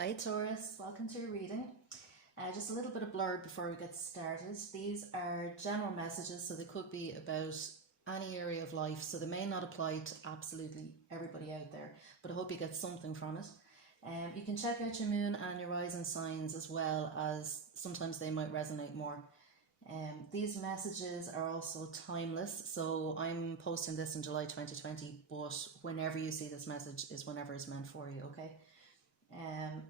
Hi Taurus, welcome to your reading. Just a little bit of blurb before we get started. These are general messages, so they could be about any area of life, so they may not apply to absolutely everybody out there, but I hope you get something from it. You can check out your moon and your rising signs as well, as sometimes they might resonate more. These messages are also timeless, so I'm posting this in July 2020, but whenever you see this message is whenever it's meant for you, okay?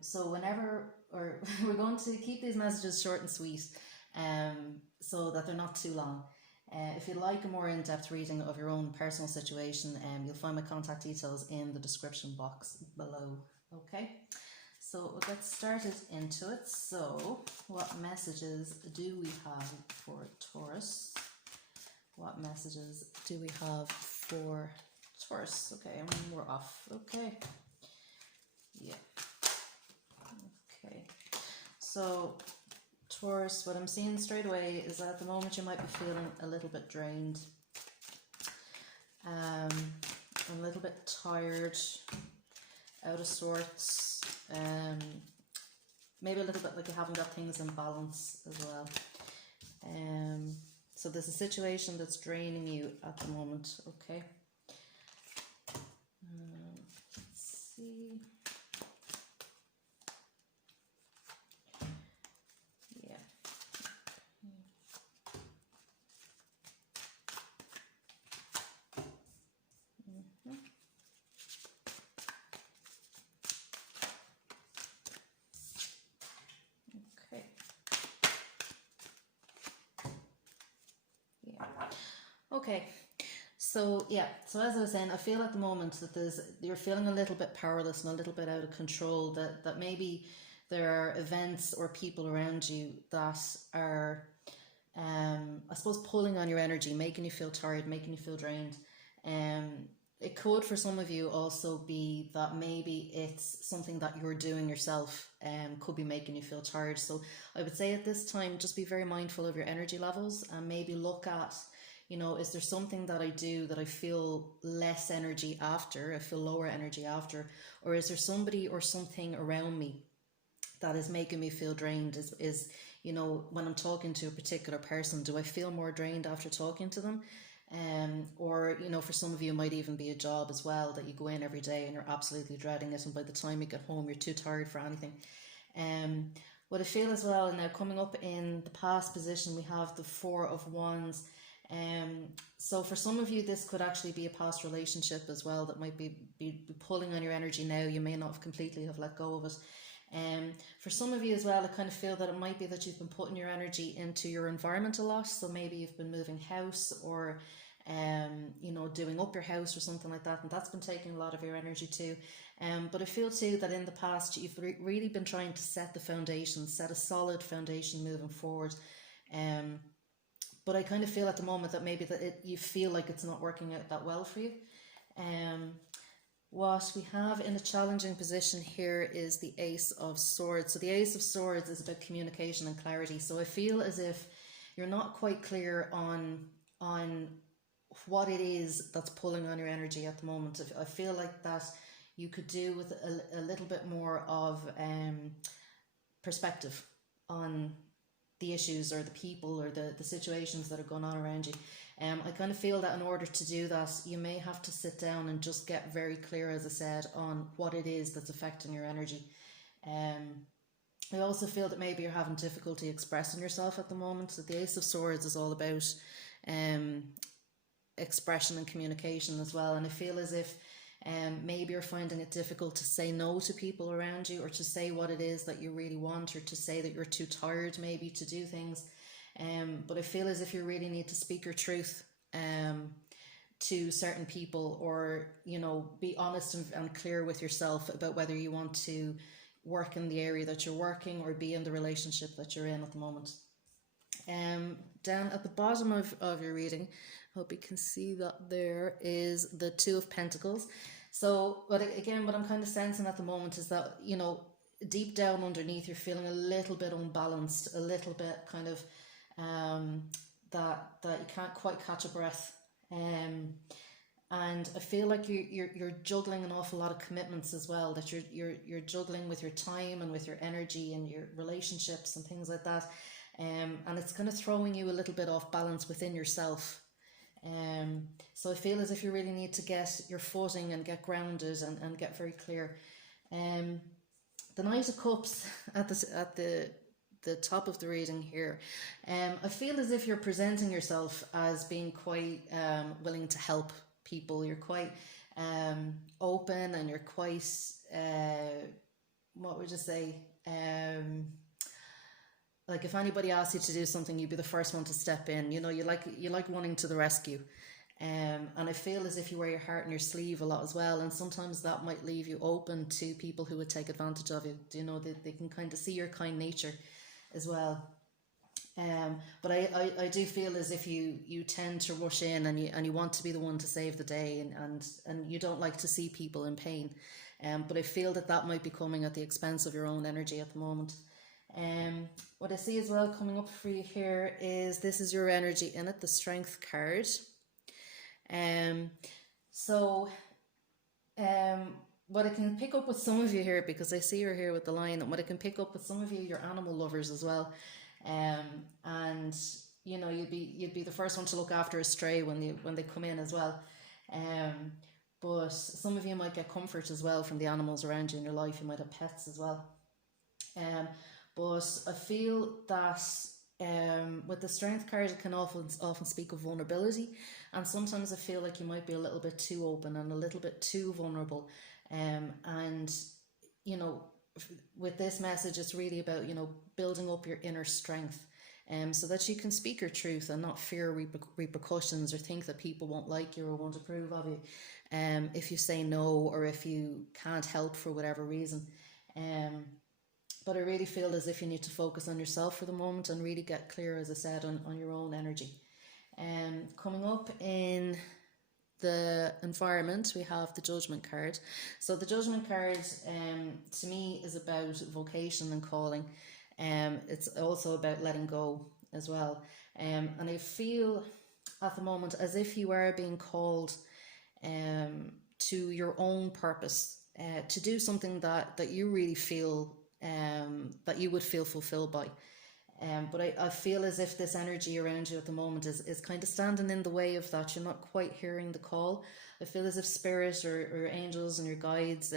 So we're going to keep these messages short and sweet, so that they're not too long. If you'd like a more in-depth reading of your own personal situation, you'll find my contact details in the description box below. Okay, so we'll get started into it. So, what messages do we have for Taurus? What messages do we have for Taurus? Okay, and we're off. Okay. Yeah. Okay. So, Taurus, what I'm seeing straight away is that at the moment you might be feeling a little bit drained, a little bit tired, out of sorts, maybe a little bit like you haven't got things in balance as well. So there's a situation that's draining you at the moment, okay? Let's see. Yeah. Okay. Yeah. Okay. So so as I was saying, I feel at the moment that you're feeling a little bit powerless and a little bit out of control, that maybe there are events or people around you that are, I suppose, pulling on your energy, making you feel tired, making you feel drained. It could, for some of you, also be that maybe it's something that you're doing yourself, could be making you feel tired. So I would say at this time, just be very mindful of your energy levels and maybe look at, is there something that I do that I feel less energy after, I feel lower energy after, or is there somebody or something around me that is making me feel drained? Is when I'm talking to a particular person, do I feel more drained after talking to them? Or for some of you it might even be a job as well, that you go in every day and you're absolutely dreading it, and by the time you get home you're too tired for anything. What I feel as well, now coming up in the past position, we have the Four of Wands. So for some of you this could actually be a past relationship as well that might be pulling on your energy now. You may not have completely have let go of it. For some of you as well, I kind of feel that it might be that you've been putting your energy into your environment a lot. So maybe you've been moving house, or doing up your house or something like that, and that's been taking a lot of your energy too. But I feel too that in the past you've really been trying to set the foundation, set a solid foundation moving forward. But I kind of feel at the moment that maybe you feel like it's not working out that well for you. What we have in a challenging position here is the Ace of Swords. So the Ace of Swords is about communication and clarity. So I feel as if you're not quite clear on what it is that's pulling on your energy at the moment. I feel like that you could do with a little bit more of perspective on the issues or the people or the situations that are going on around you. I kind of feel that in order to do that, you may have to sit down and just get very clear, as I said, on what it is that's affecting your energy. I also feel that maybe you're having difficulty expressing yourself at the moment. So the Ace of Swords is all about expression and communication as well. And I feel as if maybe you're finding it difficult to say no to people around you, or to say what it is that you really want, or to say that you're too tired maybe to do things. But I feel as if you really need to speak your truth to certain people, or be honest and clear with yourself about whether you want to work in the area that you're working or be in the relationship that you're in at the moment. Down at the bottom of your reading, I hope you can see that there is the Two of Pentacles. So what I'm kind of sensing at the moment is that deep down underneath you're feeling a little bit unbalanced, a little bit kind of that you can't quite catch a breath. And I feel like you're juggling an awful lot of commitments as well. That you're juggling with your time and with your energy and your relationships and things like that. And it's kind of throwing you a little bit off balance within yourself. So I feel as if you really need to get your footing and get grounded and get very clear. Um, the Knight of Cups at the top of the reading here. I feel as if you're presenting yourself as being quite willing to help people. You're quite open, and you're quite what would you say? Like if anybody asks you to do something, you'd be the first one to step in. You know, you like wanting to the rescue. And I feel as if you wear your heart on your sleeve a lot as well, and sometimes that might leave you open to people who would take advantage of you. You know, they can kind of see your kind nature as well. But I do feel as if you tend to rush in, and you want to be the one to save the day, and you don't like to see people in pain. But I feel that might be coming at the expense of your own energy at the moment. What I see as well coming up for you here is this is your energy in it, the Strength card. Um, so what I can pick up with some of you here, because I see you're here with the lion, and what I can pick up with some of you, you're animal lovers as well. And you know, you'd be the first one to look after a stray when they come in as well. But some of you might get comfort as well from the animals around you in your life. You might have pets as well. But I feel that with the Strength card, it can often speak of vulnerability, and sometimes I feel like you might be a little bit too open and a little bit too vulnerable. And you know, with this message, it's really about, you know, building up your inner strength, so that you can speak your truth and not fear repercussions, or think that people won't like you or won't approve of you if you say no, or if you can't help for whatever reason. But I really feel as if you need to focus on yourself for the moment and really get clear, as I said, on your own energy. Coming up in the environment, we have the Judgment card. So the Judgment card, to me, is about vocation and calling. It's also about letting go as well. And I feel at the moment as if you are being called to your own purpose, to do something that you really feel that you would feel fulfilled by. But I feel as if this energy around you at the moment is kind of standing in the way of that. You're not quite hearing the call. I feel as if spirit, or angels and your guides,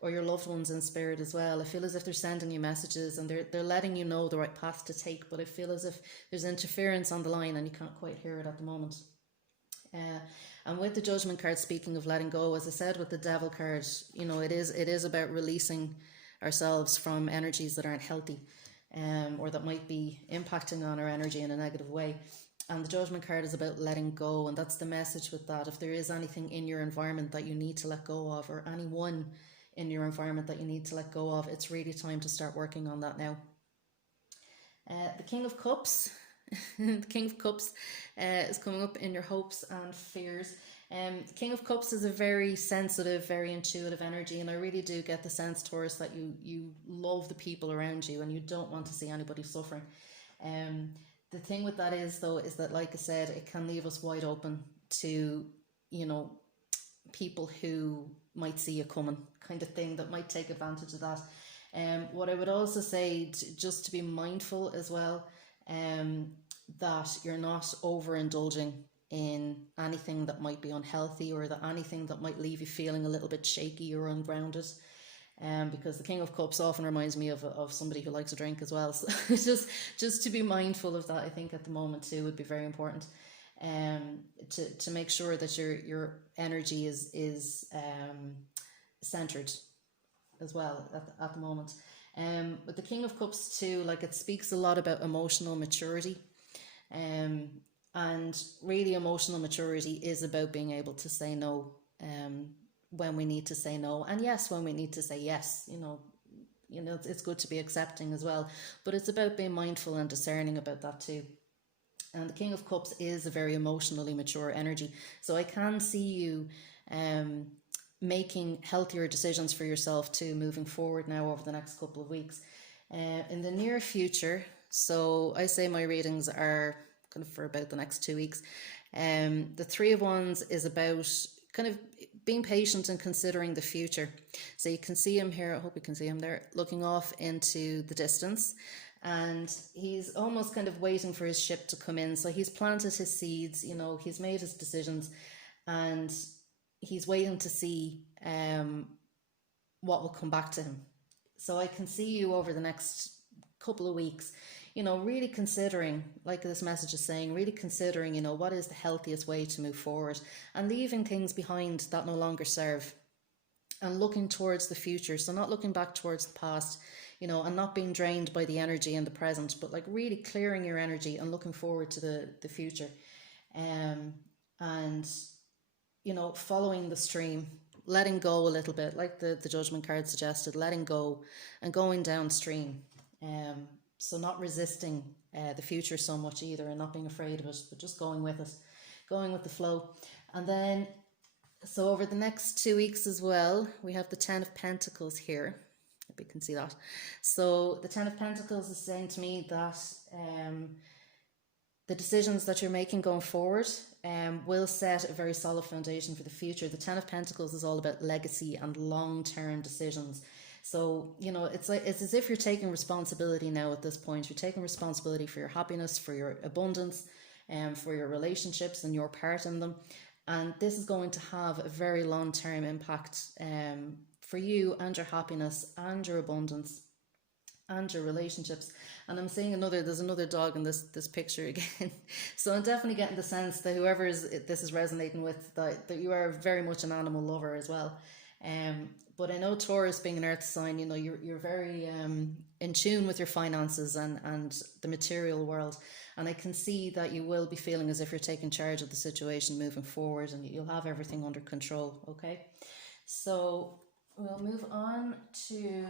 or your loved ones in spirit as well, I feel as if they're sending you messages, and they're letting you know the right path to take. But I feel as if there's interference on the line and you can't quite hear it at the moment. And with the Judgment card, speaking of letting go, as I said with the Devil card, you know, it is about releasing ourselves from energies that aren't healthy, or that might be impacting on our energy in a negative way. And the Judgment card is about letting go, and that's the message with that. If there is anything in your environment that you need to let go of, or anyone in your environment that you need to let go of, it's really time to start working on that now. The King of Cups. The King of Cups is coming up in your hopes and fears. The King of Cups is a very sensitive, very intuitive energy, and I really do get the sense, Taurus, that you love the people around you and you don't want to see anybody suffering. The thing with that is, though, is that, like I said, it can leave us wide open to, you know, people who might see you coming, kind of thing, that might take advantage of that. What I would also say, just to be mindful as well, that you're not overindulging in anything that might be unhealthy, or that anything that might leave you feeling a little bit shaky or ungrounded. Because the King of Cups often reminds me of somebody who likes to drink as well. So just to be mindful of that, I think at the moment too, would be very important. To make sure that your energy is centered as well at the moment. But the King of Cups too, like, it speaks a lot about emotional maturity. And really, emotional maturity is about being able to say no when we need to say no, and yes when we need to say yes. You know, it's good to be accepting as well, but it's about being mindful and discerning about that too. And the King of Cups is a very emotionally mature energy, so I can see you making healthier decisions for yourself too, moving forward now over the next couple of weeks. In the near future, so I say my readings are kind of for about the next 2 weeks. The Three of Wands is about kind of being patient and considering the future. So you can see him here, I hope you can see him there, looking off into the distance. And he's almost kind of waiting for his ship to come in. So he's planted his seeds, you know, he's made his decisions, and he's waiting to see what will come back to him. So I can see you over the next couple of weeks, you know, really considering, like this message is saying, really considering, you know, what is the healthiest way to move forward, and leaving things behind that no longer serve, and looking towards the future. So not looking back towards the past, you know, and not being drained by the energy in the present, but like really clearing your energy and looking forward to the future. And, you know, following the stream, letting go a little bit, like the judgment card suggested, letting go and going downstream. So not resisting the future so much either, and not being afraid of it, but just going with it, going with the flow. And then, so over the next 2 weeks as well, we have the Ten of Pentacles here. If you can see that. So the Ten of Pentacles is saying to me that the decisions that you're making going forward will set a very solid foundation for the future. The Ten of Pentacles is all about legacy and long-term decisions. So, you know, it's as if you're taking responsibility now at this point. You're taking responsibility for your happiness, for your abundance, and for your relationships and your part in them. And this is going to have a very long-term impact for you and your happiness and your abundance and your relationships. And I'm seeing there's another dog in this picture again. So I'm definitely getting the sense that whoever this is resonating with, that you are very much an animal lover as well. But I know Taurus, being an earth sign, you know, you're very in tune with your finances and the material world. And I can see that you will be feeling as if you're taking charge of the situation moving forward, and you'll have everything under control, okay? So we'll move on to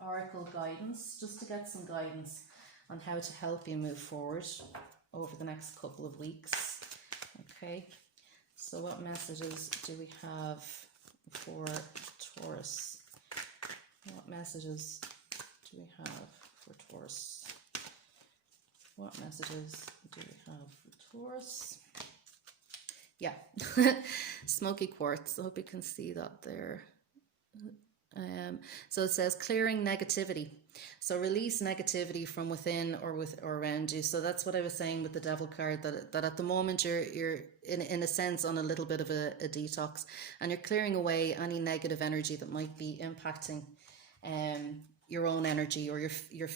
Oracle guidance, just to get some guidance on how to help you move forward over the next couple of weeks, okay? So what messages do we have for Taurus? What messages do we have for Taurus? What messages do we have for Taurus? Yeah, smoky quartz. I hope you can see that there. So it says clearing negativity. So release negativity from within or around you. So that's what I was saying with the Devil card, that at the moment you're in a sense on a little bit of a detox, and you're clearing away any negative energy that might be impacting your own energy, or if you're,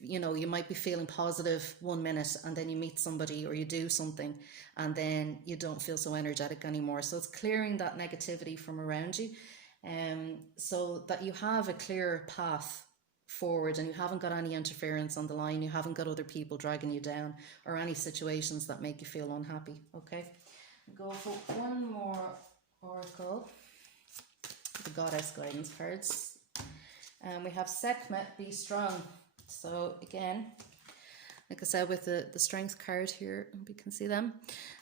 you know, you might be feeling positive 1 minute, and then you meet somebody or you do something and then you don't feel so energetic anymore. So it's clearing that negativity from around you, so that you have a clear path forward and you haven't got any interference on the line, you haven't got other people dragging you down, or any situations that make you feel unhappy, okay? Go for one more oracle, the Goddess guidance cards. And we have Sekhmet, be strong. So again, like I said, with the strength card here, you can see them.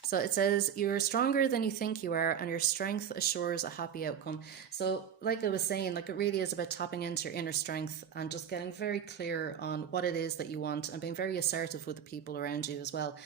So it says, you're stronger than you think you are, and your strength assures a happy outcome. So like I was saying, like it really is about tapping into your inner strength and just getting very clear on what it is that you want, and being very assertive with the people around you as well.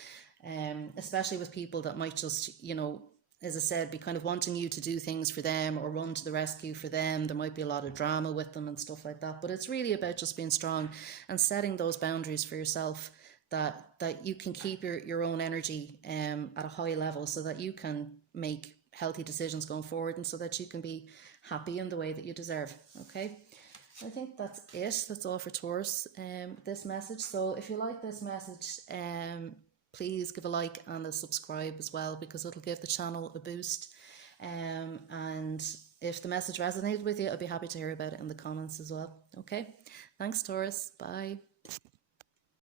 Especially with people that might just, you know, as I said, be kind of wanting you to do things for them or run to the rescue for them. There might be a lot of drama with them and stuff like that. But it's really about just being strong and setting those boundaries for yourself, that you can keep your own energy at a high level, so that you can make healthy decisions going forward, and so that you can be happy in the way that you deserve, okay? I think that's it. That's all for Taurus, this message. So if you like this message, please give a like and a subscribe as well, because it'll give the channel a boost. And if the message resonated with you, I'd be happy to hear about it in the comments as well. Okay, thanks Taurus, bye.